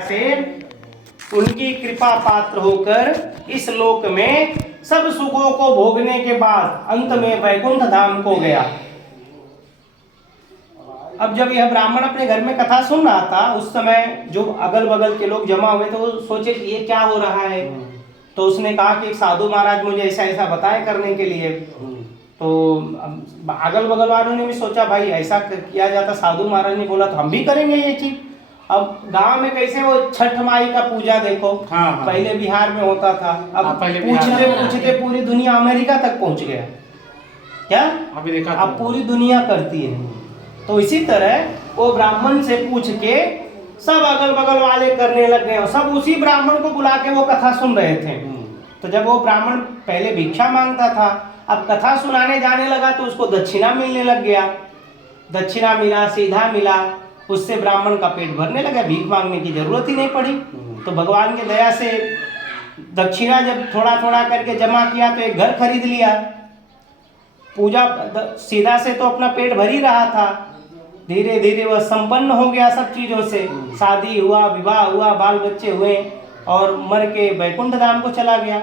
से उनकी कृपा पात्र होकर इस लोक में सब सुखों को भोगने के बाद अंत में वैकुंठ धाम को गया। अब जब यह ब्राह्मण अपने घर में कथा सुन रहा था, उस समय जो अगल बगल के लोग जमा हुए थे वो सोचे कि ये क्या हो रहा है। तो उसने कहा कि एक साधु महाराज मुझे ऐसा ऐसा बताए करने के लिए। तो अगल बगल वालों ने भी सोचा भाई ऐसा किया जाता, साधु महाराज ने बोला तो हम भी करेंगे ये चीज। अब गांव में कैसे वो छठ माई का पूजा देखो, पहले बिहार में होता था, अब पूछते पूछते पूरी दुनिया अमेरिका तक पहुंच गया। क्या अभी देखा अब पूरी दुनिया करती है। तो इसी तरह वो ब्राह्मण से पूछ के सब अगल बगल वाले करने लग गए, सब उसी ब्राह्मण को बुला के वो कथा सुन रहे थे। तो जब वो ब्राह्मण पहले भिक्षा मांगता था, अब कथा सुनाने जाने लगा तो उसको दक्षिणा मिलने लग गया। दक्षिणा मिला, सीधा मिला, उससे ब्राह्मण का पेट भरने लगा, भीख मांगने की जरूरत ही नहीं पड़ी। तो भगवान की दया से दक्षिणा जब थोड़ा थोड़ा करके जमा किया तो एक घर खरीद लिया। पूजा सीधा से तो अपना पेट भर ही रहा था, धीरे धीरे वह संपन्न हो गया सब चीजों से। शादी हुआ, विवाह हुआ, बाल बच्चे हुए और मर के वैकुंठ धाम को चला गया।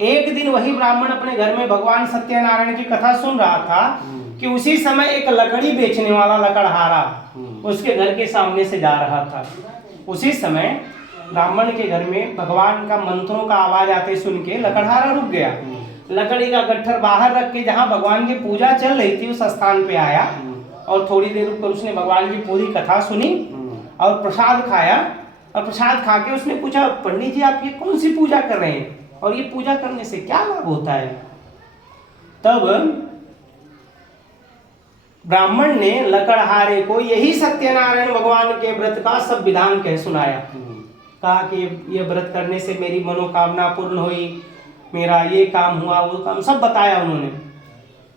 एक दिन वही ब्राह्मण अपने घर में भगवान सत्यनारायण की कथा सुन रहा था कि उसी समय एक लकड़ी बेचने वाला लकड़हारा उसके घर के सामने से जा रहा था। उसी समय ब्राह्मण के घर में भगवान का मंत्रों का आवाज आते सुन के लकड़हारा रुक गया। लकड़ी का गट्ठर बाहर रख के जहाँ भगवान की पूजा चल रही थी उस स्थान पे आया और थोड़ी देर रुक कर उसने भगवान की पूरी कथा सुनी और प्रसाद खाया। और प्रसाद खा के उसने पूछा, पंडित जी आप ये कौन सी पूजा कर रहे हैं और ये पूजा करने से क्या लाभ होता है? तब ब्राह्मण ने लकड़हारे को यही सत्यनारायण भगवान के व्रत का सब विधान कह सुनाया। कहा कि ये व्रत करने से मेरी मनोकामना पूर्ण हुई, मेरा ये काम हुआ, वो काम सब बताया उन्होंने।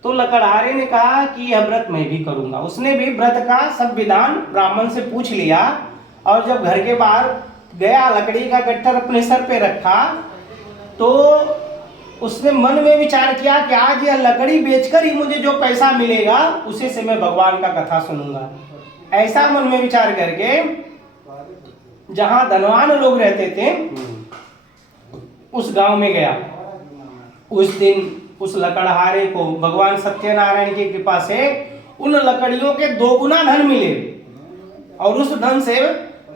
तो लकड़हारे ने कहा कि यह व्रत मैं भी करूंगा। उसने भी व्रत का सब विधान ब्राह्मण से पूछ लिया और जब घर के बाहर गया, लकड़ी का गट्ठर अपने सर पे रखा तो उसने मन में विचार किया कि आज यह लकड़ी बेचकर ही मुझे जो पैसा मिलेगा उसी से मैं भगवान का कथा सुनूंगा। ऐसा मन में विचार करके जहां धनवान लोग रहते थे उस गांव में गया। उस दिन उस लकड़हारे को भगवान सत्यनारायण की कृपा से उन लकड़ियों के 2 गुना धन मिले और उस धन से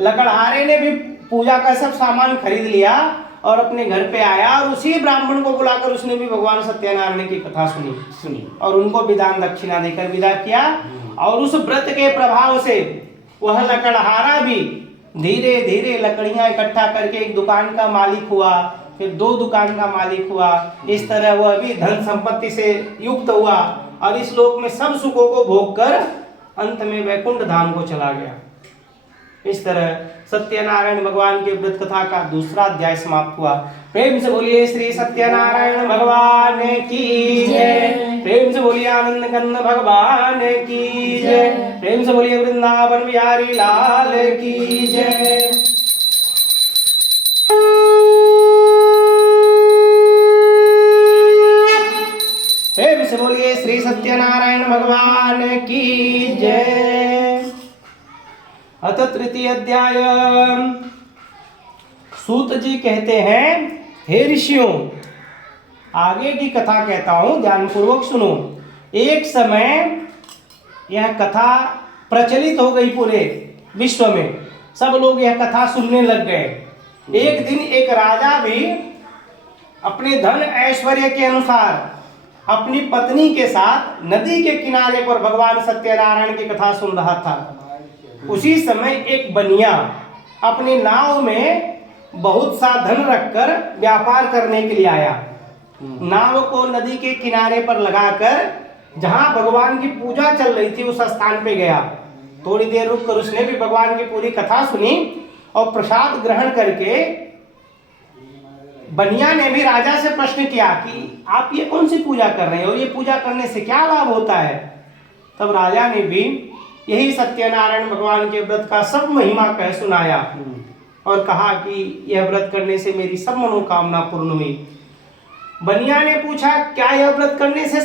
लकड़हारे ने भी पूजा का सब सामान खरीद लिया और अपने घर पे आया और उसी ब्राह्मण को बुलाकर उसने भी भगवान सत्यनारायण की कथा सुनी और उनको विधान दक्षिणा देकर विदा किया। और उस व्रत के प्रभाव से वह लकड़हारा भी धीरे धीरे लकड़ियां इकट्ठा करके एक दुकान का मालिक हुआ, फिर 2 दुकान का मालिक हुआ। इस तरह वह भी धन संपत्ति से युक्त हुआ और इस लोक में सब सुखों को भोग कर अंत में वैकुंठ धाम को चला गया। इस तरह सत्यनारायण भगवान के व्रत कथा का दूसरा अध्याय समाप्त हुआ। प्रेम से बोलिए श्री सत्यनारायण भगवान की जय। प्रेम से बोलिए आनंद कंद भगवान की जय। प्रेम से बोलिए वृंदावन बिहारी लाल की जय। प्रेम से बोलिए श्री सत्यनारायण भगवान की जय। अत तृतीय अध्याय। सूत जी कहते हैं, हे ऋषियों, आगे की कथा कहता हूं, ध्यानपूर्वक सुनो। एक समय यह कथा प्रचलित हो गई पूरे विश्व में, सब लोग यह कथा सुनने लग गए। एक दिन एक राजा भी अपने धन ऐश्वर्य के अनुसार अपनी पत्नी के साथ नदी के किनारे पर भगवान सत्यनारायण की कथा सुन रहा था। उसी समय एक बनिया अपनी नाव में बहुत सा धन रखकर व्यापार करने के लिए आया। नाव को नदी के किनारे पर लगाकर जहां भगवान की पूजा चल रही थी उस स्थान पे गया। थोड़ी देर रुककर उसने भी भगवान की पूरी कथा सुनी और प्रसाद ग्रहण करके बनिया ने भी राजा से प्रश्न किया कि आप ये कौन सी पूजा कर रहे हैं और ये पूजा करने से क्या लाभ होता है? तब राजा ने भी यही सत्यनारायण भगवान के व्रत का सब महिमा कह सुनाया और कहा कि यह व्रत करने से मेरी सब मनोकामना पूर्ण हुई। बनिया ने पूछा, क्या यह व्रत करने से